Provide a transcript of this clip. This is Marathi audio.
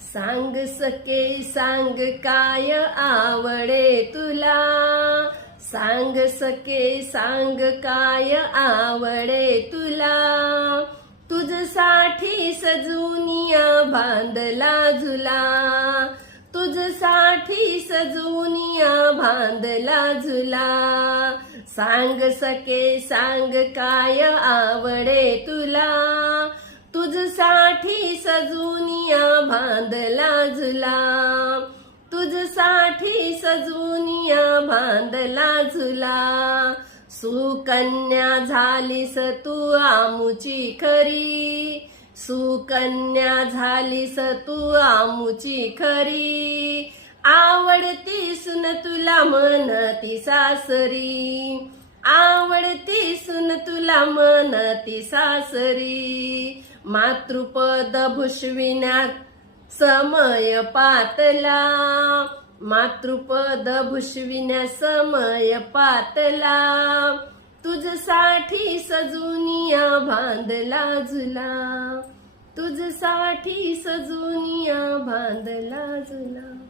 सांग सके सांग काय आवडे तुला? सांग सके सांग काय आवडे तुला? तुझसाठी सजूनिया बांधला झुला. तुझसाठी सजूनिया बांधला झुला. सांग सके सांग काय आवडे तुला? तुझसाठी सजून बांधला झुला. तुझसाठी सजूनिया बांधला झुला. सुकन्या झालीस तू आमुची खरी. सुकन्या झालीस तू आमुची खरी. आवडती सुन तुला म्हणती सासरी. आवडती सुन तुला म्हणती सासरी. मातृपद भुषविण्यात समय पातला. मातृपद भुषविण्या समय पातला. तुझसाठी सजुनिया बांधला झुला तुझसाठी सजुनिया बांधला झुला